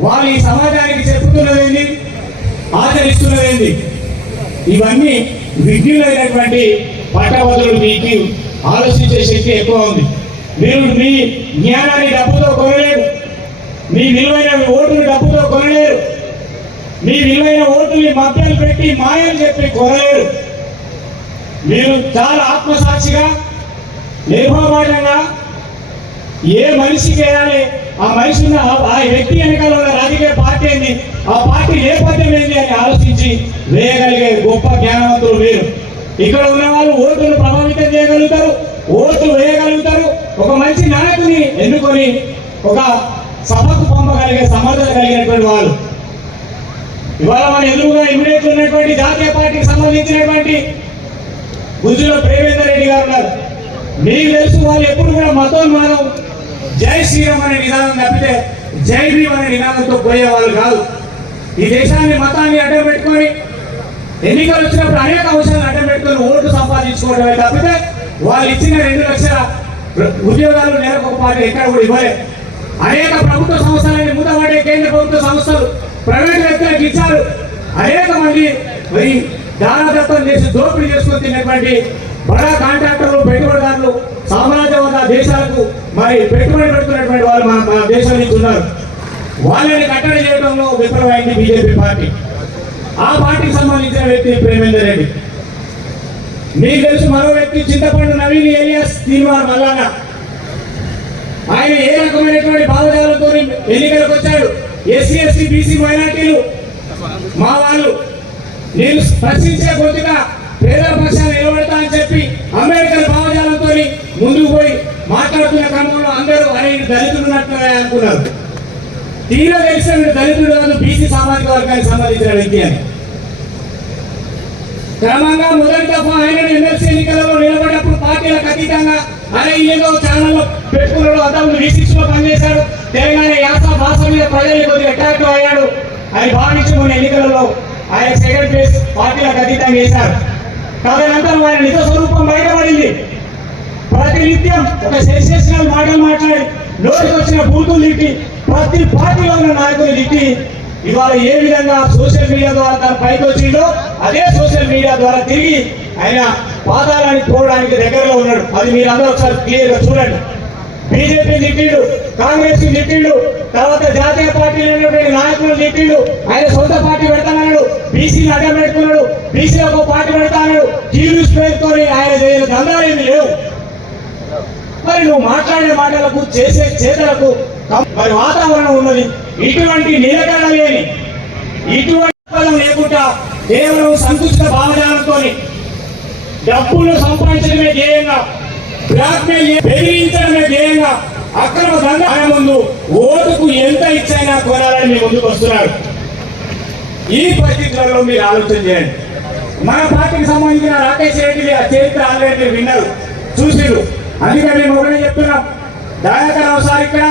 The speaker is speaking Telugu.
వారు ఈ సమాజానికి చెప్పుతున్నదేంటి ఆచరిస్తున్నదేంటి ఇవన్నీ విజ్ఞులైనటువంటి పట్టభద్రులు మీకు ఆలోచించే శక్తి ఎక్కువ ఉంది. మీరు మీ జ్ఞానాన్ని డబ్బుతో కొనలేరు. మీ విలువైన ఓటును డబ్బుతో కొనలేరు. మీ విలువైన ఓటుని మభ్యలు పెట్టి మాయలు చెప్పి కొనలేరు. మీరు చాలా ఆత్మసాక్షిగా నిర్భమాటంగా ఏ మనిషికి వేయాలి? ఆ మనిషి ఉన్న ఆ- వ్యక్తి వెనకాల ఉన్న రాజకీయ పార్టీ ఏంది? ఆ పార్టీ ఏ పద్యం ఏంది అని ఆలోచించి వేయగలిగే గొప్ప జ్ఞానవంతులు మీరు. ఇక్కడ ఉన్న వాళ్ళు ఓటును ప్రభావితం చేయగలుగుతారు ఓటు వేయగలుగుతారు. ఒక మంచి నాయకుని ఎన్నుకొని ఒక సభకు పంపగలిగే సమర్థత కలిగినటువంటి వాళ్ళు. ఇవాళ మన ఎదురుగా ఇమీడియట్ ఉన్నటువంటి జాతీయ పార్టీకి సంబంధించినటువంటి గుజ్జుల ప్రేమేందర్ రెడ్డి గారు ఉన్నారు. మీకు తెలుసు వాళ్ళు ఎప్పుడు కూడా మతోన్మాదం జై శ్రీరామ్ అనే నినాదం తప్పితే జై భీమ్ అనే నినాదంతో పోయేవాళ్ళు కాదు. ఈ దేశాన్ని మతాన్ని అడ్డం పెట్టుకొని ఎన్నికలు వచ్చినప్పుడు అనేక అంశాలను అడ్డం పెట్టుకొని ఓటు సంపాదించుకోవడమే తప్పితే వాళ్ళు ఇచ్చిన రెండు లక్షల ఉద్యోగాలు నెలకు ఎక్కడ కూడా ఇవ్వలేదు. అనేక ప్రభుత్వ సంస్థలని మూతపడే కేంద్ర ప్రభుత్వ సంస్థలు ప్రైవేట్ వ్యక్తులకు ఇచ్చారు. అనేక మంది మరి దానదత్తం చేసి దోపిడీ చేసుకొని తిన్నటువంటి బడా కాంట్రాక్టర్లు పెట్టుబడిదారులు సామ్రాజ్యవాద దేశాలకు పెట్టుబడి పెడుతున్నటువంటి వాళ్ళు మన మన దేశం నుంచి ఉన్నారు. వాళ్ళని కట్టడి చేయడంలో విఫలమైంది బీజేపీ పార్టీ. ఆ పార్టీకి సంబంధించిన వ్యక్తి ప్రేమేందర్ రెడ్డి. మీకు తెలుసు మరో వ్యక్తి చింతపండు నవీన్ ఏలియాస్ తీర్మార్ మల్లాన ఆయన ఏ రకమైనటువంటి భావజాలంతో ఎన్నికలకు వచ్చాడు? ఎస్సీ ఎస్సీ బీసీ మైనార్టీలు. మా వాళ్ళు నేను స్పర్శించే కొద్దిగా పేదల పక్షాన్ని నిలబడతా అని చెప్పి అంబేద్కర్ భావజాలంతో ముందుకు పోయి మాట్లాడుతున్న క్రమంలో అందరూ ఆయన దళితులు ఉన్నట్టుగా అనుకున్నారు. తీరా తెలిసిన వీడు కాదు బీసీ సామాజిక వర్గానికి సంబంధించిన వ్యక్తి అని. క్రమంగా మొదటి దఫా ఆయన ఎమ్మెల్సీ ఎన్నికలలో నిలబడినప్పుడు పార్టీలకు అతీతంగా అరే ఏదో ఛానల్లో పెట్టుకున్నాడు అతను వి లో పనిచేశాడు. తెలంగాణ యాస భాష మీద ప్రజలు కొద్దిగా అట్రాక్టివ్ అయ్యాడు. అని భావించి మొన్న ఎన్నికలలో ఆయన సెకండ్ ఫేజ్ పార్టీలకు అతీతంగా వేశారు తదనంతరం ఆయన నిజ స్వరూపం బయటపడింది. ప్రతినిత్యం ఒక సెన్సేషనల్ మాటలు మాట్లాడి నోటికి వచ్చిన బూతులు తిట్టి ప్రతి పార్టీలో ఉన్న నాయకులు తిట్టి ఇవాళ ఏ విధంగా సోషల్ మీడియా ద్వారా తన పైకి వచ్చిందో అదే సోషల్ మీడియా ద్వారా తిరిగి ఆయన పాదాలని పోవడానికి దగ్గరలో ఉన్నాడు. అది మీరు అందరూ ఒకసారి క్లియర్గా చూడండి. బీజేపీ తిట్టిండు కాంగ్రెస్ తిట్టిండు తర్వాత జాతీయ పార్టీలో ఉన్నటువంటి నాయకులు తిట్టిండు ఆయన సొంత పార్టీ పెడతానన్నాడు. బీసీని అడ్డం పెట్టుకున్నాడు. బీసీ ఒక పార్టీ పెడతానన్నాడు. టీవీ పేరుతో ఆయన చేయని దందాలు ఏమి లేవు. మరి నువ్వు మాట్లాడే మాటలకు చేసే చేతలకు మరి వాతావరణం ఉన్నది. ఇటువంటి నిలకడ లేని ఇటువంటి లేకుండా కేవలం సంకుచిత భావజాలంతో డబ్బులు సంపాదించడమే ధ్యేయంగా బ్లాక్మెయిల్ బెదిరించడమే ధ్యేయంగా అక్రమ సంఘాల ముందు ఓటుకు ఎంత ఇచ్చైనా కొనాలని మీ ముందుకు వస్తున్నారు. ఈ పరిస్థితులలో మీరు ఆలోచన చేయండి. మన పార్టీకి సంబంధించిన రాకేష్ రెడ్డి ఆ చరిత్ర ఆల్రెడీ విన్నారు చూసిరు అందుకే మేము ఒకటే చెప్తున్నాం. దయాకర్ సార్ ఇక్కడ.